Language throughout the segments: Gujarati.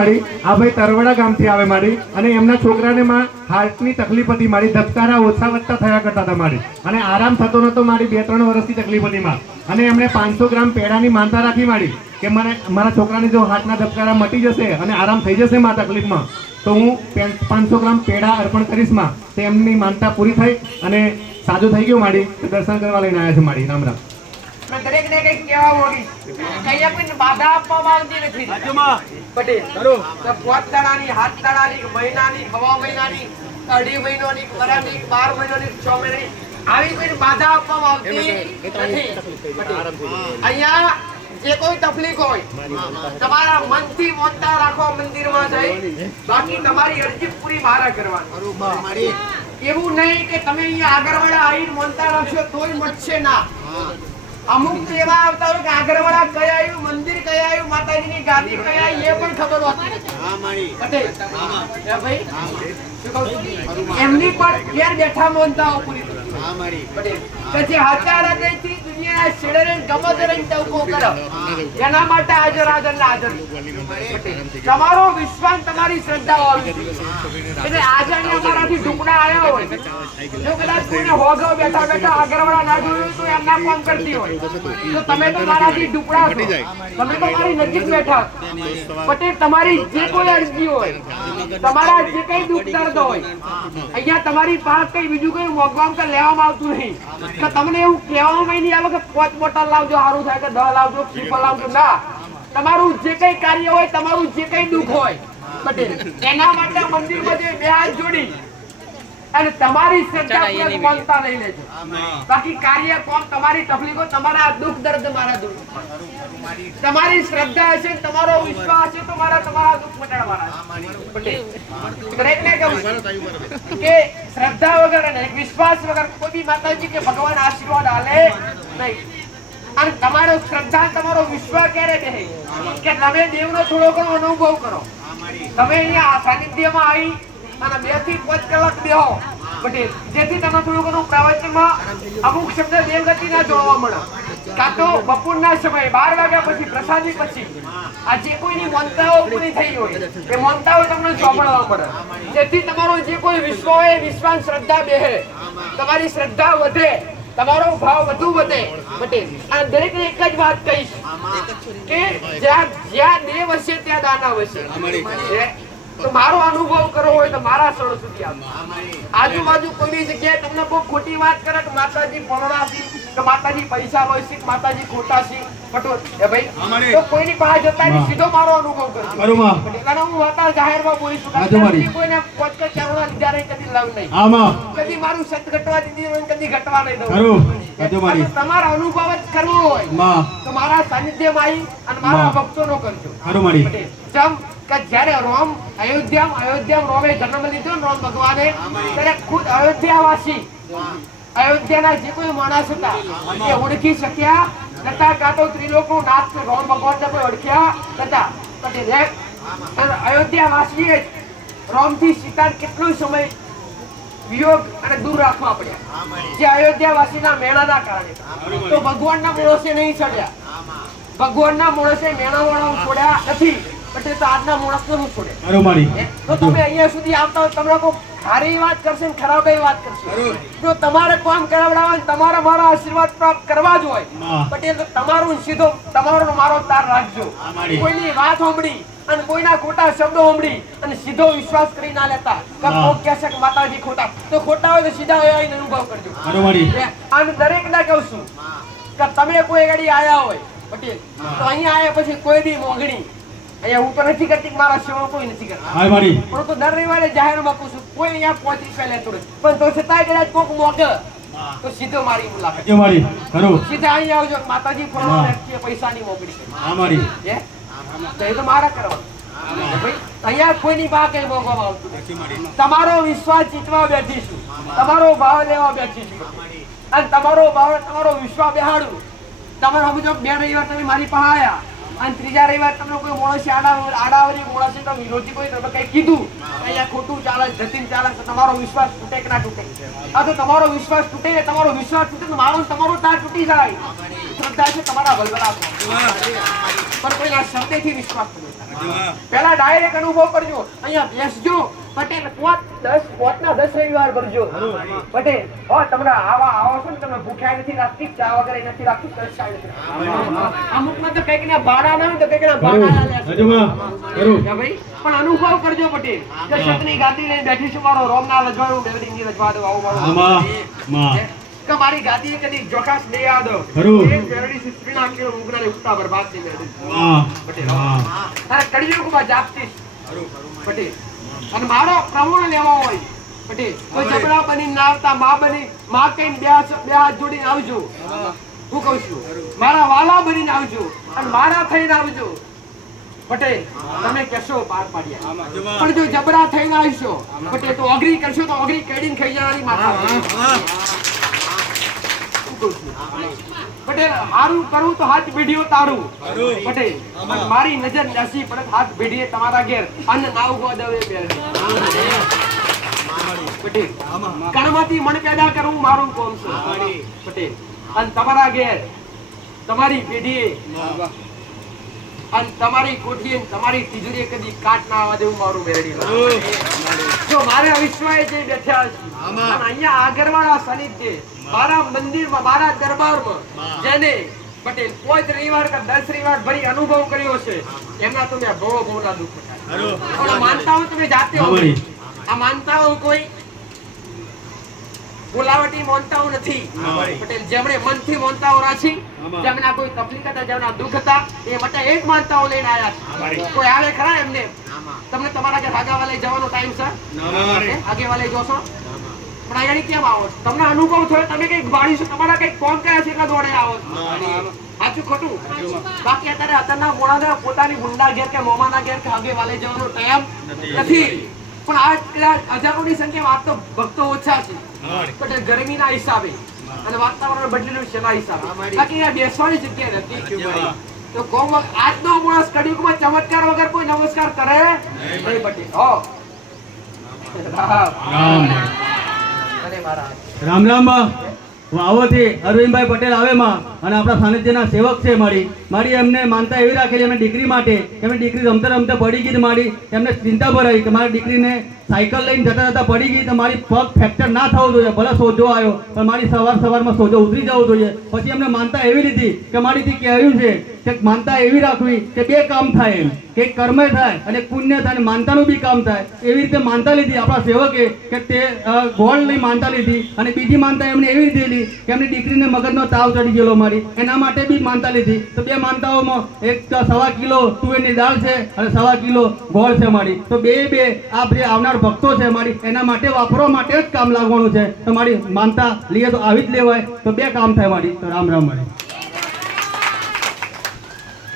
મારી આ ભાઈ, તરવડા ગામથી આવે મારી. અને એમના છોકરાને માં હાર્ટની તકલીફ હતી મારી. ધબકારા ઓછા વધતા થયા કરતા હતા મારી. અને આરામ થતો નહોતો મારી બે, ત્રણ વર્ષથી તકલીફ હતી માં. અને એમણે પાંચસો ગ્રામ પેડાની માનતા રાખી મારી કે મને, મારા છોકરાને જો હાર્ટના ધબકારા મટી જશે અને આરામ થઈ જશે માં તકલીફમાં, તો હું પાંચસો ગ્રામ પેડા અર્પણ કરીશમાં. તે એમની માનતા પૂરી થઈ અને સાજો થઈ ગયું મારી. દર્શન કરવા લઈને આવ્યા છે મારી. રામ રામ. મેં દરેકને કંઈક કહેવા માંગીશ. કહીએ કોઈને બાધા આપવામાં આવતી નથી. પટેલ. તો પાંચ દાડાની, સાત દાડાની, મહિનાની, હવા મહિનાની, અઢી મહિનાની, વરાની, બાર મહિનાની, છ મહિનાની, આવી કોઈને બાધા આપવામાં આવતી નથી. અહીંયા જે કોઈ તકલીફ હોય તમારા મનથી મોનતા રાખો મંદિરમાં જઈ બાકી તમારી અરજી પૂરી મારા કરવાની એવું નહીં કે તમે અહીંયા આગળવાળા આવીને મોનતા રાખશો તોય મટશે ના અમુક એવા આવતા હોય કે આગ્રવાળા કયા આવ્યું મંદિર કયા આવ્યું માતાજીની ગાદી કયા એ પણ ખબર હોતી? એમની પણ ઘેર બેઠા મોનતા. પટેલ. જે હાચા હૃદયથી દુનિયાના છેડે રહીને ગમે તે રહીને ટવકો કરો. એના માટે હાજર હાજર ને તમારો વિશ્વાસ તમારી શ્રદ્ધા એટલે આજે અમારાથી ઢુકડા આવ્યા હોય. જો કદાચ કોઈને હોગો બેઠા બેઠા આગળવાળા ના જોયું તો એમના ફોન કરતી હોય. તો તમે તો મારાથી ઢુકડા તમે તો મારી નજીક બેઠા પટેલ, તમારી જે કોઈ અરજી હોય, તમારા જે કઈ દુઃખ દર્દ હોય, અહીંયા તમારી પાસે કઈ બીજું કઈ મોગવામ કે લેવામાં આવતું નહીં. તો તમને એવું કહેવામાં નહીં આવે કે પાંચ બોટલ લાવજો સારું થાય કે દહ લાવજો ટ્રીપલ લાવજો. ના તમારું જે કઈ કાર્ય હોય તમારું જે કઈ દુઃખ હોય પટેલ એના માટે મંદિરમાં જે બે હાથ જોડી અને તમારી શ્રદ્ધા માનતા લઈ લેજો. બાકી કાર્ય કોમ તમારી તકલીફો તમારા દુઃખ દર્દ મારા દુઃખ. તમારી શ્રદ્ધા હશે તમારો વિશ્વાસ હશે તો મારા તમારા દુઃખ મટાડવાના દરેકને કહું કે શ્રદ્ધા વગર અને વિશ્વાસ વગર કોઈ બી માતાજી કે ભગવાન આશીર્વાદ આલે નહીં. તમારો શ્રદ્ધા, તમારો વિશ્વાસ ક્યારે કહે? કે તમે દેવનો થોડો ઘણો અનુભવ કરો. તમે અહીંયા સાનિધ્યમાં આવી અને બેથી પાંચ કલાક બેહો. પટેલ જેથી તમે થોડું ઘણું પ્રવચનમાં અમુક શબ્દ દેવગતિના જોવા મળે. કાં તો બપોરના સમયે બાર વાગ્યા પછી, પ્રસાદી પછી. આ જે કોઈની મનતાઓ પૂરી થઈ હોય, એ મનતાઓ તમને સાંભળવા મળે. જેથી તમારો જે કોઈ વિશ્વ હોય વિશ્વાસ, શ્રદ્ધા બેહે. તમારી શ્રદ્ધા વધે. તમારો ભાવ વધુ વધે પટેલ અને દરેકને એક જ વાત કહીશ કે જ્યાં જ્યાં દેવ હશે ત્યાં દાનવ હશે. તો મારો અનુભવ કરવો હોય તો મારા સ્થળ સુધી આવો. આજુબાજુ કોઈની જગ્યાએ તમને બહુ ખોટી વાત કરે કે માતાજી પરણાશી કે માતાજી પૈસા હોય છે કે માતાજી ખોટા છે. પટો એ ભાઈ તો કોઈની પાસે જતા નહીં સીધો મારો અનુભવ કરજો કરુમા એટલે હું હતા જાહેરમાં બોલી છું હાજુ કોઈને પોચ કે ચારણા નહીં કદી લવ નહીં. આમાં. કદી મારું સત ઘટવા દીધી હોય કદી ઘટવા નહીં દઉં. ખરું હાજુ મારી. અને તમારો અનુભવ જ કરવો હોય તો મારા સાનિધ્યમાં આવી અને મારા ભક્તોનો કરજો. ખરું મારી. જેમ કે જ્યારે રોમ અયોધ્યા અયોધ્યા રોમે જન્મ લીધો રોમ ભગવાને ત્યારે ખુદ અયોધ્યાવાસી. અયોધ્યાના જે કોઈ માણસ હતા એ ઓળખી શક્યા નતા કાં તો ત્રિલોકનો નાથ રોમ ભગવાનને કોઈ ઓળખ્યા નતા પછી રે અને અયોધ્યાવાસીએ જ રોમથી સીતાને કેટલો સમય વિયોગ અને દૂર રાખવા પડ્યા. જે અયોધ્યાવાસીના મેળાના કારણે. તો ભગવાનના મોળસે નહીં ચડ્યા. ભગવાનના મોણસે મેણાવાળા છોડ્યા નથી એટલે તો આજના મોણસને હું છોડે? તો તમે અહીંયા સુધી આવતા હોય તમને લોકો સારી વાત કરશે ને ખરાબ વાત કરશે. જો તમારે કામ કરાવડાવે ને તમારે મારો આશીર્વાદ પ્રાપ્ત કરવા જ હોય પટેલ તો તમારું સીધો તમારો મારો તાર રાખજો. કોઈની વાત સાંભળી અને કોઈના ખોટા શબ્દો સાંભળી અને સીધો વિશ્વાસ કરી ના લેતા. કોક કહેશે કે માતાજી ખોટા. તો ખોટા હોય તો સીધા આવીને અનુભવ કરજો? અને દરેક ને કહું છું કે તમે કોઈ ગાડી આયા હોય પટેલ તો અહીંયા આયા પછી કોઈ બી મોંઘણી. અહીંયા હું તો નથી કરતી મારા સેવા કોઈ નથી કરતા. હાય મારી. પણ તો દર રવિવારે જાહેરમાં કહું છું કોઈ અહીંયા પાંચ રૂપિયા લેતું નથી પણ તો છતાંય કદાચ કોક મોકે તો સીધો મારી મુલાકાત. હાજુ મારી ખરું. સીધા અહીં આવજો માતાજી ફરવા પૈસાની મોકલી છે. હા મારી. હે? તો એ તો મારા કરવાનું. અહીંયા કોઈની બા કઈ મોગવામાં આવતું નથી. તમારો વિશ્વાસ જીતવા બેઠી છું. તમારો ભાવ લેવા બેઠી છું. અને તમારો ભાવ તમારો વિશ્વાસ બેહાડું. તમારો સમજો બે રવિવાર તમે મારી પાસે આયા. અને ત્રીજા રવિવાર તમને કોઈ માણસે આડા આડાવરી માણસે તો વિરોધી કોઈ તમે કઈ કીધું? અહીંયા ખોટું ચાલે જતીન ચાલે તો તમારો વિશ્વાસ તૂટે કે ના તૂટે? આ તો તમારો વિશ્વાસ તૂટે ને તમારો વિશ્વાસ તૂટે તો માણસ તમારો તાર તૂટી જાય. શ્રદ્ધા છે તમારા વલવલા પણ કોઈના શબ્દેથી વિશ્વાસ તમે પહેલા ડાયરેક્ટ અનુભવ કરજો. અહીંયા બેસજો. પટેલ પોત દસ પોતના દસ રવિવાર ભરજો. પટેલ હો તમને આવા આવો છો ને તમે ભૂખ્યા નથી રાખતી ચા વગર નથી રાખતી નથી રાખતી. અમુકમાં તો કંઈક ના બાળા ના તો કંઈક ના. કે ભાઈ પણ અનુભવ કરજો પટેલ. કે શતની ગાદી લઈને બેઠી છું મારો રોમના લજવાડું ની લજવાડું આવું મારું. કે મારી ગાદી કદી જોખાસ નહીં યાદ ખરું. એક સિસ્ત્રીના આંખે ઉગરાને ઉગતા બરબાદ થઈ પટેલ જાપતી પટેલ અને મારો પ્રમાણ લેવો હોય. પટેલ કોઈ જબડા બની ના આવતા મા બની મા કઈ બે હાથ બે હાથ જોડીને આવજો. હું કહું છું મારા વાલા બનીને આવજો અને મારા થઈને આવજો. પટેલ તમે કેશો પાર પાડ્યા. પણ જો જબરા થઈને આવશો પટેલ તો અઘરી કરશો તો અઘરી કેડીને ખાઈ જવાની માથા. છું? પટેલ હારું કરું તો હાથ ભીડીઓ તારું. પટેલ મારી નજર નસી પડે હાથ ભીડીએ તમારા ઘેર. અન્ન નાવ ગોદવે દવે પટેલ કણમાંથી મણ પેદા કરવું મારું કોમ છે. પટેલ અને તમારા ઘેર તમારી પેઢીએ અને તમારી કોઠી તમારી તિજોરી કદી કાટ ના આવવા દેવું મારું મેળવી જો મારે વિશ્વાએ જે બેઠા છે અને અહીંયા આગળવાળા સાનિધ્ય મારા મંદિરમાં મારા દરબારમાં જેને પટેલ કોઈ રવિવાર કે દસ રવિવાર ભરી અનુભવ કર્યો છે એમના તો મેં બહુ બહુના દુઃખ. માનતા હો તમે જાતે હો. આ માનતા હો કોઈ બોલાવટી મોનતાઓ નથી. પટેલ જેમણે મનથી મોનતાઓ રાખી જેમના કોઈ તકલીફ હતા જેમના દુઃખ હતા એ માટે એક માનતાઓ લઈને આવ્યા છે. કોઈ આવે ખરા એમને? તમને તમારા ઘેર આગેવાલે જવાનો ટાઈમ છે? આગેવાલે જોશો? પણ અહીંયા કેમ આવો છો? તમને અનુભવ થયો? તમે કંઈક વાળી છો? તમારા કંઈક કોમ કયા છે એટલા દોડે આવો સાચું ખોટું? બાકી અત્યારે અત્યારના મોણાને પોતાની ગુંડા ઘેર કે મોમાના ઘેર કે આગેવાલે જવાનો ટાઈમ નથી. પણ આ કદાચ હજારોની સંખ્યામાં આજ તો ભક્તો ઓછા છે. પણ ગરમીના હિસાબે અને વાતાવરણ બદલેલું છે એના હિસાબે બાકી આ બેસવાની જગ્યા નથી. તો કોમ આજનો માણસ કડિયુગમાં ચમત્કાર વગર કોઈ નમસ્કાર કરે? નહીં પટેલ. હો. રામ. રામ. રામમાં હું આવો અરવિંદભાઈ પટેલ આવે માં. અને આપણા સાનિધ્યના સેવક છે મારી. મારી એમને માનતા એવી રાખેલી એમને ડિગ્રી માટે એમની રમતે રમતા રમતા પડી ગઈ મારી એમને ચિંતા ભરાઈ કે મારી દીકરીને સાયકલ લઈને જતા જતા પડી ગઈ તો મારી પગ ફ્રેક્ચર ના થવો જોઈએ, ભલે સોજો આવ્યો, પણ મારી સવાર સવારમાં સોજો ઉતરી જવો જોઈએ. પછી એમને માનતા એવી લીધી કે મારીથી કહેવું છે કે માનતા એવી રાખવી કે બે કામ થાય એમ. કે કર્મ થાય અને પુણ્ય થાય અને માનતાનું બી કામ થાય. એવી રીતે માનતા લીધી આપણા સેવકે કે તે ગોળ લઈ માનતા લીધી અને બીજી માનતા એમને એવી લીધેલી કે એમની દીકરીને મગજનો તાવ ચડી ગયેલો મારી. એના માટે બી માનતા લીધી. તો બે માનતાઓમાં એક સવા કિલો તુવેરની દાળ છે અને સવા કિલો ગોળ છે મારી. તો બે બે આ જે આવનાર ભક્તો છે મારી, એના માટે વાપરવા માટે જ કામ લાગવાનું છે. તો મારી માનતા લઈએ તો આવી જ લેવાય. તો બે કામ થાય મારી. તો રામ રામ મારી.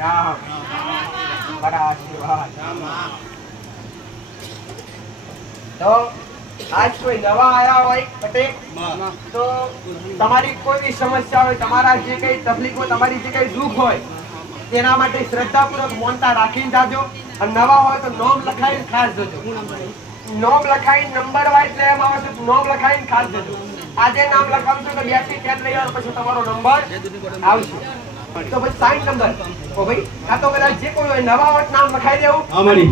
રામ. તો આજ કોઈ નવા આયા હોય પટેલ તો તમારી કોઈ બી સમસ્યા હોય તમારા જે કઈ તકલીફો તમારી જે કઈ દુઃખ હોય તેના માટે શ્રદ્ધાપૂર્વક મોનતા રાખીને જાજો. અને નવા હોય તો નોમ લખાઈને ખાસ જજો. નોમ લખાઈને નંબર વાઇઝ લેવામાં આવશે તો નોમ લખાઈને ખાસ જજો. આજે નામ લખાવશો તો બેસી ત્યાં લઈ આવો પછી તમારો નંબર આવશે. તો પછી સાઈન નંબર ઓ ભાઈ કાં તો કદાચ જે કોઈ હોય નવા હોય નામ લખાઈ દેવું.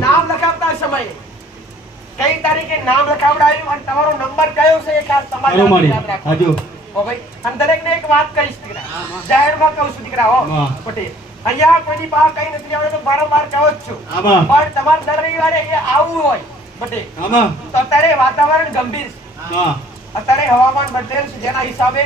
નામ લખાવતા સમયે કઈ તારીખે નામ લખાવડાયું અને તમારો નંબર કયો છે એ ખાસ તમારે યાદ રાખજો ઓ ભાઈ અને દરેકને એક વાત કહીશ દીકરા. જાહેરમાં કહું છું દીકરા હો પટેલ. અહીંયા કોઈની પાસે કઈ નથી આવડે તો વારંવાર કહો જ છું. પણ તમારે દર રવિવારે અહીંયા આવવું હોય પટેલ. તો અત્યારે વાતાવરણ ગંભીર છે. અત્યારે હવામાન બદલેલ છે જેના હિસાબે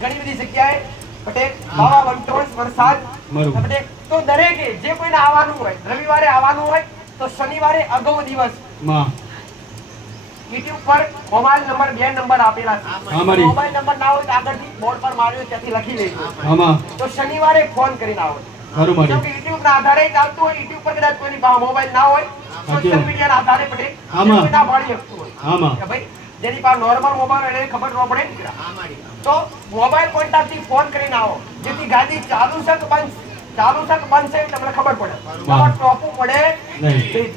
ઘણી બધી જગ્યાએ પટેલ હવા વંટોળ વરસાદ. પટેલ તો દરેકે જે કોઈને આવવાનું હોય રવિવારે આવવાનું હોય તો શનિવારે અગાઉ દિવસ. માં યુટ્યુબ પર મોબાઈલ નંબર બે નંબર આપેલા છે. મોબાઈલ નંબર ના હોય તો આગળથી બોર્ડ પર માર્યો ત્યાંથી લખી લેજો. તો શનિવારે ફોન કરીને આવો. ખરું કે યુટ્યુબ ના આધારે ચાલતું હોય યુટ્યુબ પર કદાચ કોઈની પાસે મોબાઈલ ના હોય સોશિયલ મીડિયા ના આધારે પડે આમાં. ના પાડી શકતું હોય. આમાં કે ભાઈ જેની પાસે નોર્મલ મોબાઈલ એને ખબર ન પડે. તો મોબાઈલ કોન્ટેક્ટથી ફોન કરીને આવો. જેથી ગાડી ચાલુ છે તો બંધ? ચાલુ છે કે બંધ છે તમને ખબર પડે. તમારે ટોપું પડે. નહીં.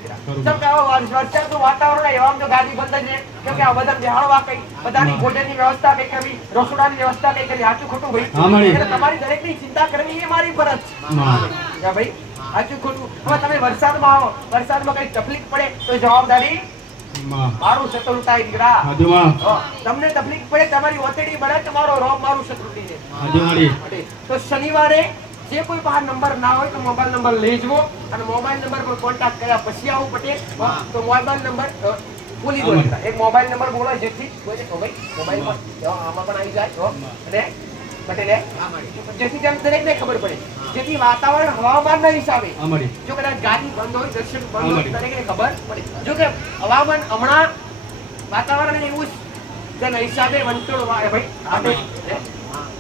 કે વરસાદનું વાતાવરણ એવામાં તો ગાડી બંધ જ કેમ કે આ બધા બેહાડવા કઈ બધાની ભોજનની વ્યવસ્થા કઈ કરવી રસોડાની વ્યવસ્થા કઈ કરવી સાચું ખોટું ભાઈ. એટલે તમારી દરેકની ચિંતા કરવી એ મારી ફરજ છે. ભાઈ આચું ખોટું. હવે તમે વરસાદમાં આવો. વરસાદમાં કઈ તકલીફ પડે તો જવાબદારી મારું માં. હા, તમને તકલીફ પડે તમારી ઓતેડી બને તમારો રોગ મારું શત્રુટી છે. તો શનિવારે જે કોઈ બહાર નંબર ના હોય તો મોબાઈલ નંબર લઈ જવો અને મોબાઈલ નંબર પર કોન્ટેક્ટ કર્યા પછી આવું પટેલ. તો મોબાઈલ નંબર બોલી દો એક મોબાઈલ નંબર બોલો જેથી કોઈ ભાઈ મોબાઈલ પર આમાં પણ આવી જાય. અને પટેલે જેથી તેમ દરેકને ખબર પડે. જેથી વાતાવરણ હવામાનના હિસાબે. જો કદાચ ગાડી બંધ હોય દર્શન બંધ હોય દરેકને ખબર પડે. જો કે હવામાન હમણાં વાતાવરણ એવું જ તેના હિસાબે વંટોળ ભાઈ આ બે હે?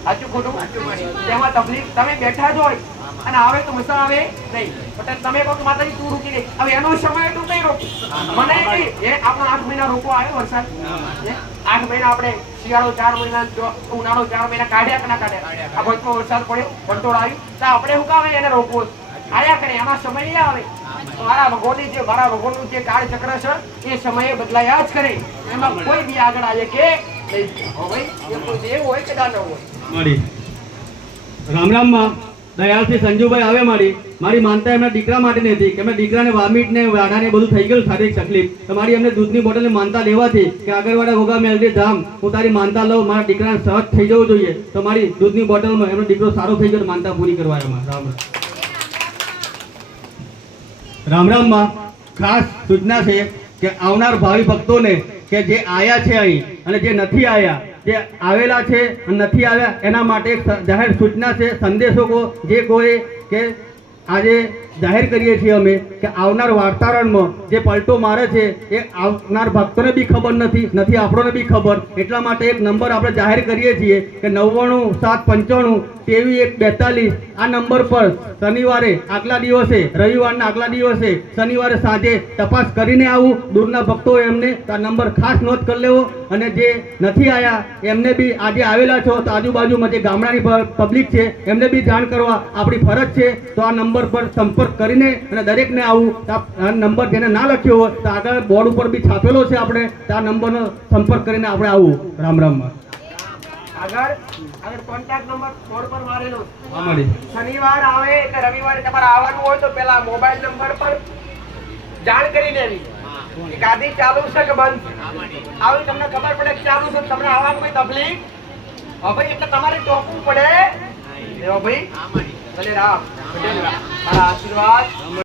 સાચું ખોટું? તેમાં તકલીફ. તમે બેઠા જ હોય. અને આવે તો મસા આવે નહીં. પણ તમે કહો કે માતાજી, તું રૂકી ગઈ હવે એનો સમય તું કઈ રોકી. મને કઈ એ આપણો આઠ મહિના રોકો આવ્યો વરસાદ. આઠ મહિના આપણે શિયાળો ચાર મહિના ઉનાળો ચાર મહિના કાઢ્યા કે ના કાઢ્યા? આ વચમાં વરસાદ પડ્યો વંટોળ આવ્યું. તો આપણે શું કામ એને રોકવો? આયા કરે, એમાં સમય નહીં આવે. મારા ભગવાનની જે, મારા ભગવાનનું જે કાળચક્ર છે, એ સમયે બદલાયા જ કરે. એમાં કોઈ બી આગળ આવે કે નહીં હો ભાઈ, એ સંજુભાઈ આવે મારી. મારી માનતા એમના દીકરા માટે નથી કે એમના દીકરાને ને એમને દૂધની બોટલ માનતા લેવાથી આગળવાળા ગોગા તારી માનતા લઉં, મારા દીકરાને સહજ થઈ જવું જોઈએ. મારી દૂધની બોટલમાં એમનો દીકરો સારો થઈ ગયો માનતા પૂરી કરવા રામ રામ. ખાસ સૂચના છે કે આવનાર ભાવિ ભક્તોને કે જે આયા છે અહીં અને જે નથી આયા, જે આવેલા છે અને નથી આવ્યા, એના માટે જાહેર સૂચના છે સંદેશો જે કોઈ કે આજે જાહેર કરીએ છીએ અમે કે આવનાર વાતાવરણમાં જે પલટો મારે છે, એ આવનાર ભક્તોને બી ખબર નથી નથી આપણોને બી ખબર. એટલા માટે એક નંબર આપણે જાહેર કરીએ છીએ કે નવ્વાણું, સાત, પંચાણું તેવી એક, બેતાલીસ, આ નંબર પર શનિવારે આગલા દિવસે, રવિવારના આગલા દિવસે, શનિવારે સાંજે તપાસ કરીને આવું. દૂરના ભક્તો એમને આ નંબર ખાસ નોંધ કરી લેવો. અને જે નથી આવ્યા એમને બી આજે આવેલા છો તો આજુબાજુમાં જે ગામડાની પબ્લિક છે, એમને બી જાણ કરવા આપણી ફરજ છે. તો આ નંબર પર સંપર્ક કરીને અને દરેકને આવું નંબર જેને ના લખ્યો હોય તો આગળ બોર્ડ ઉપર બી છાપેલો છે આપણે. તો આ નંબરનો સંપર્ક કરીને આપણે આવું. રામ રામમાં આગળ આગળ કોન્ટેક્ટ નંબર બોર્ડ પર મારેલો. શનિવાર આવે કે રવિવારે તમારે આવવાનું હોય તો પેલા મોબાઈલ નંબર પર જાણ કરી દેવી. કે ગાદી ચાલુ છે કે બંધ? આવી તમને ખબર પડે કે ચાલુ છે તમને આવવામાં કોઈ તકલીફ? હવે ભાઈ એટલે તમારે ટોકવું પડે. ભાઈ. ભલે રામ ભલે રામ મારા આશીર્વાદ